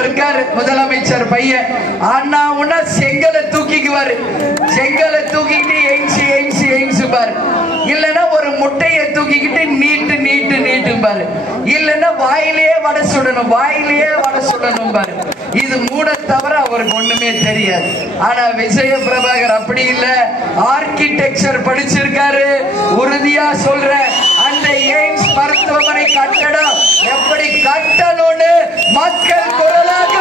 ஒருத்தர் இருக்காரு, முதலமைச்சர் பையன். ஆனா உன்னா செங்கலை தூக்கிக்குவாரு, செங்கலை தூக்கிட்டு எய்ம்ஸ் எய்ம்ஸ் எய்ம்ஸ் பாரு. இல்லன்னா ஒரு முட்டையை தூக்கிக்கிட்டு நீட்டு நீட்டு நீட்டு பாரு. இல்லன்னா வாயிலேயே வடை சுடணும், வாயிலேயே வடை சுடணும் பாரு. இது மூட தவிர அவருக்கு ஒண்ணுமே தெரியாது. ஆனா விஜய பிரபாகர் அப்படி இல்ல, ஆர்கிடெக்சர் படிச்சிருக்காரு. உறுதியா சொல்ற, அந்த எய்ம்ஸ் மருத்துவமனை கட்டடம் எப்படி கட்டணும்னு மக்கள் குரலாக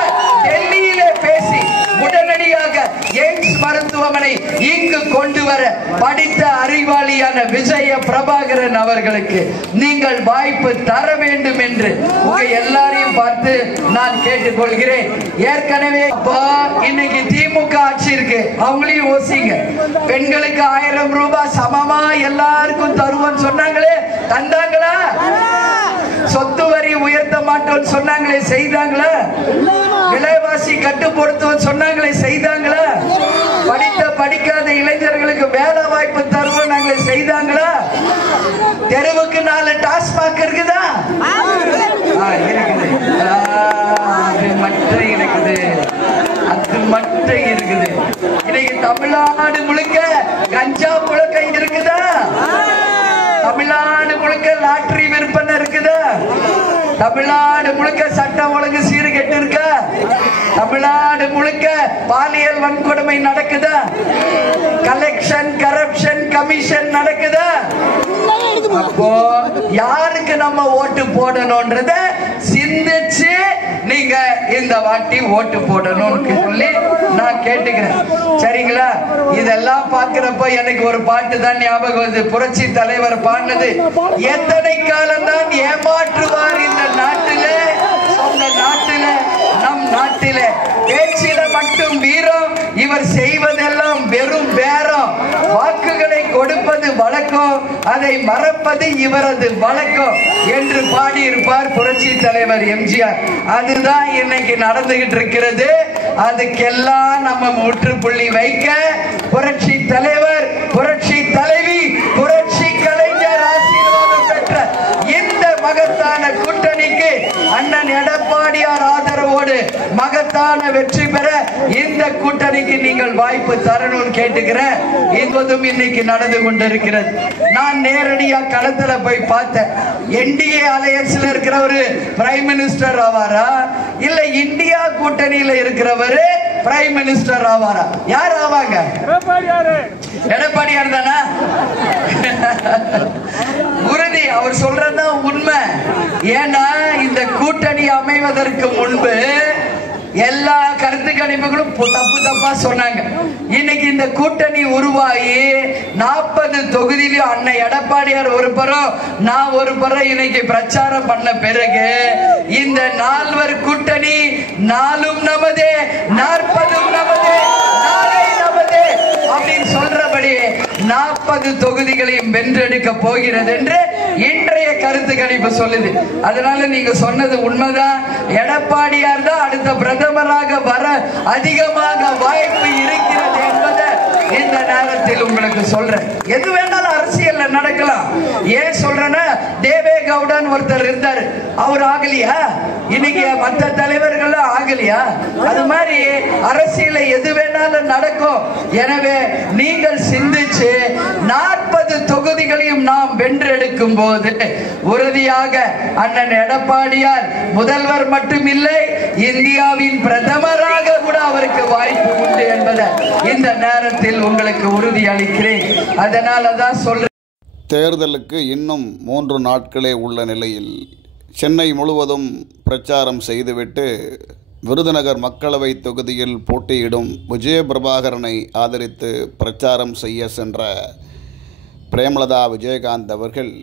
டெல்லியிலே பேசி உடனடியாக எய்ம்ஸ் மருத்துவமனை இங்கு கொண்டு வர படித்த அறிவாளியான விஜய பிரபாகரன் அவர்களுக்கு நீங்கள் வாய்ப்பு தர வேண்டும் என்று உங்க எல்லாரையும் பார்த்து நான் கேட்டுக்கொள்கிறேன். ஏற்கனவே இன்னைக்கு திமுக ஆட்சி இருக்கு, அவங்களையும் யோசிங்க. பெண்களுக்கு 1000 ரூபாய் சமமா எல்லாருக்கும் தருவோம் சொன்னாங்களே, தந்தாங்களா? சொத்து வரி உயர்த்த மாட்டோம் சொன்னாங்களே, செய்தாங்களா? விலைவாசி கட்டுப்படுத்துவோம் சொன்னாங்களே, செய்தாங்களா? படித்த படிக்காத இளைஞர்களுக்கு வேலை வாய்ப்பு தருவோம் நாங்களே, செய்தாங்களா? தெருவுக்கு 4 டாஸ்மாக் இருக்குதா? அது மட்டும் இருக்குது, அது மட்டும் இருக்குது. இன்னைக்கு தமிழ்நாடு முழுக்க கஞ்சா புழக்கம் இருக்குதா? தமிழ்நாடு முழுக்க லாட்டரி விற்பனை இருக்குதா? தமிழ்நாடு முழுக்க சட்டம் ஒழுங்கு சீர்கெட்டு இருக்கா? தமிழ்நாடு முழுக்க பாலியல் வன்கொடுமை நடக்குதா? கலெக்ஷன் கரப்ஷன் கமிஷன் நடக்குதா? அப்போ யாருக்கு நம்ம ஓட்டு போடணும்ன்றத சிந்திச்சு நீங்க இந்த வாட்டி ஓட்டு போடணும்னு சொல்லி நான் கேட்டுக்கிறேன். சரிங்களா? இதெல்லாம் பாக்குறப்ப எனக்கு ஒரு பாட்டு தான் ஞாபகம் வருது. புரட்சி தலைவர் பாடினது, எத்தனை காலம் தான் ஏமாற்றுவார் இந்த நாட்டிலே, சொந்த நாட்டிலே, நம் நாட்டிலே பேச்சில மட்டும் வீரம், இவர் செய்வதெல்லாம் வெறும் பேரம். வாக்குகளை கொடுப்பது வழக்கம், அதை மறப்பது இவரது வழக்கம் என்று பாடியிருப்பார் புரட்சி தலைவர் எம்ஜிஆர். அதுதான் இன்னைக்கு நடந்துகிட்டு இருக்கிறது. அதுக்கெல்லாம் நம்ம முற்றுப்புள்ளி வைக்க புரட்சி தலைவர், புரட்சி தலைவி, புரட்சி கலைஞர் ஆசீர்வாதம் பெற்ற இந்த மகத்தான கூட்டணிக்கு அண்ணன் எடப்பாடியார் ஆதரவோடு மகத்தான வெற்றி பெற இந்த கூட்டணிக்கு நீங்கள் வாய்ப்பு தரணும்னு கேட்டுக்கிறேன். இதுவும் இன்னைக்கு நடந்து கொண்டிருக்கிறது. நான் நேரடியா களத்துல போய் பார்த்தேன். என்டிஏ அலையன்ஸ்ல இருக்கிறவரு பிரைம் மினிஸ்டர் ஆவாரா, இல்ல இந்தியா கூட்டணியில இருக்கிறவரு பிரைம் மினிஸ்டர் ஆவாரா? யார் ஆவாங்க? எடப்பாடியார் தானா? உறுதி, அவர் சொல்றதுதான் உண்மை. ஏன்னா இந்த கூட்டணி அமைவதற்கு முன்பு எல்லா கருத்து கணிப்புகளும் தப்பு தப்பா சொன்னாங்க. இன்னைக்கு இந்த கூட்டணி உருவாகி 40 தொகுதியிலும் அண்ணன் எடப்பாடியார் ஒரு புறம், நான் ஒரு புறம் இன்னைக்கு பிரச்சாரம் பண்ண பிறகு இந்த 4 கூட்டணி 4ம் நமதே, 40ம் நமதே, நாளை நமதே அப்படின்னு சொல்றபடி 40 தொகுதிகளையும் வென்றெடுக்க போகிறது என்று இன்றைய கருத்து கணிப்பு சொல்லுது. அதனால நீங்க சொன்னது உண்மைதான். எடப்பாடியார் தான் அடுத்த பிரதமராக வர அதிகமாக வாய்ப்பு இருக்கிறது என்பதை இந்த நேரத்தில் உங்களுக்கு சொல்றேன். எது வேணாலும் அரசியல்ல நடக்கலாம். ஏன் சொல்றேன்னா, தேவே கவுடன் ஒருத்தர் இருந்தார், அவர் ஆகலையா? இன்னைக்கு மற்ற தலைவர்கள் ஆகலையா? அது மாதிரி அரசியல எது வேணாலும் நடக்கும். எனவே நீங்கள் சிந்திச்சு 40 தொகுதிகளையும் நாம் வென்றெடுக்கும் போது உறுதியாக அண்ணன் எடப்பாடியார் முதல்வர் மட்டுமில்லை, இந்தியாவின் பிரதமராக கூட அவருக்கு வாய்ப்பு உண்டு என்பதை இந்த நேரத்தில் உங்களுக்கு உறுதி அளிக்கிறேன். அதனாலதான் சொல்றேன். தேர்தலுக்கு இன்னும் 3 நாட்களே உள்ள நிலையில் சென்னை முழுவதும் பிரச்சாரம் செய்துவிட்டு விருதுநகர் மக்களவை தொகுதியில் போட்டியிடும் விஜய பிரபாகரனை ஆதரித்து பிரச்சாரம் செய்ய சென்ற பிரேமலதா விஜயகாந்த் அவர்கள்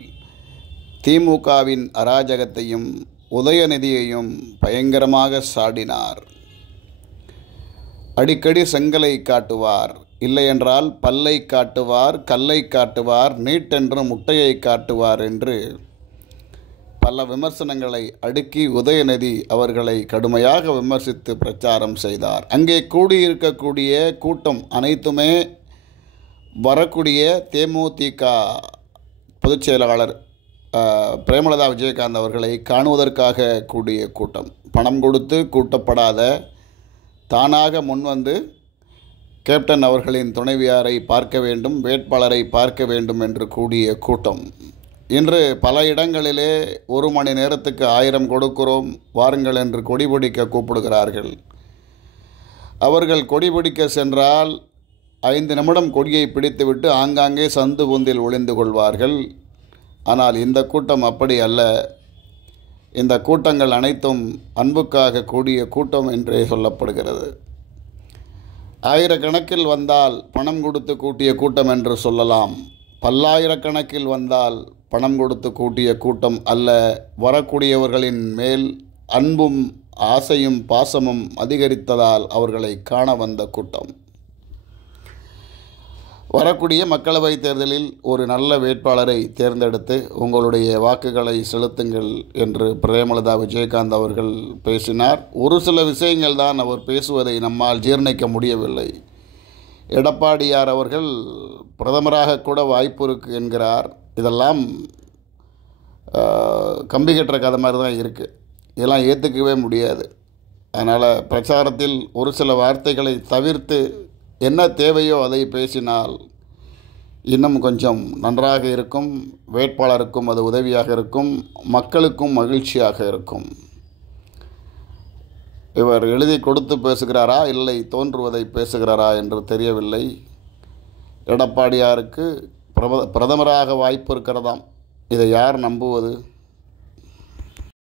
திமுகவின் அராஜகத்தையும் உதயநிதியையும் பயங்கரமாக சாடினார். அடிக்கடி செங்கலை காட்டுவார், இல்லையென்றால் பல்லை காட்டுவார், கல்லை காட்டுவார், நீட்டென்று முட்டையை காட்டுவார் என்று பல விமர்சனங்களை அடுக்கி உதயநிதி அவர்களை கடுமையாக விமர்சித்து பிரச்சாரம் செய்தார். அங்கே கூடியிருக்கக்கூடிய கூட்டம் அனைத்துமே வரக்கூடிய தேமுதிக பொதுச் செயலாளர் பிரேமலதா விஜயகாந்த் அவர்களை காணுவதற்காக கூடிய கூட்டம். பணம் கொடுத்து கூட்டப்படாத, தானாக முன்வந்து கேப்டன் அவர்களின் துணைவியாரை பார்க்க வேண்டும், வேட்பாளரை பார்க்க வேண்டும் என்று கூடிய கூட்டம். இன்று பல இடங்களிலே 1 மணி நேரத்துக்கு 1000 கொடுக்கிறோம் வாருங்கள் என்று கொடி பிடிக்க கூப்பிடுகிறார்கள். அவர்கள் கொடி பிடிக்க சென்றால் 5 நிமிடம் கொடியை பிடித்துவிட்டு ஆங்காங்கே சந்து பொந்தில் ஒளிந்து கொள்வார்கள். ஆனால் இந்த கூட்டம் அப்படி அல்ல. இந்த கூட்டங்கள் அனைத்தும் அன்புக்காக கூடிய கூட்டம் என்றே சொல்லப்படுகிறது. 1000கணக்கில் வந்தால் பணம் கொடுத்து கூட்டிய கூட்டம் என்று சொல்லலாம். பல்லாயிரக்கணக்கில் வந்தால் பணம் கொடுத்து கூட்டிய கூட்டம் அல்ல. வரக்கூடியவர்களின் மேல் அன்பும் ஆசையும் பாசமும் அதிகரித்ததால் அவர்களை காண வந்த கூட்டம். வரக்கூடிய மக்களவைத் தேர்தலில் ஒரு நல்ல வேட்பாளரை தேர்ந்தெடுத்து உங்களுடைய வாக்குகளை செலுத்துங்கள் என்று பிரேமலதா விஜயகாந்த் அவர்கள் பேசினார். ஒரு சில விஷயங்கள் தான் அவர் பேசுவதை நம்மால் ஜீர்ணிக்க முடியவில்லை. எடப்பாடியார் அவர்கள் பிரதமராக கூட வாய்ப்பு இருக்கு என்கிறார். இதெல்லாம் கம்பி கட்டுற கதை மாதிரி தான் இருக்குது. இதெல்லாம் ஏற்றுக்கவே முடியாது. அதனால் பிரச்சாரத்தில் ஒரு சில வார்த்தைகளை தவிர்த்து என்ன தேவையோ அதை பேசினால் இன்னும் கொஞ்சம் நன்றாக இருக்கும். வேட்பாளருக்கும் அது உதவியாக இருக்கும், மக்களுக்கும் மகிழ்ச்சியாக இருக்கும். இவர் எழுதி கொடுத்து பேசுகிறாரா இல்லை தோன்றுவதை பேசுகிறாரா என்று தெரியவில்லை. எடப்பாடியாருக்கு பிரதமராக வாய்ப்பு இருக்கிறதாம். இதை யார் நம்புவது?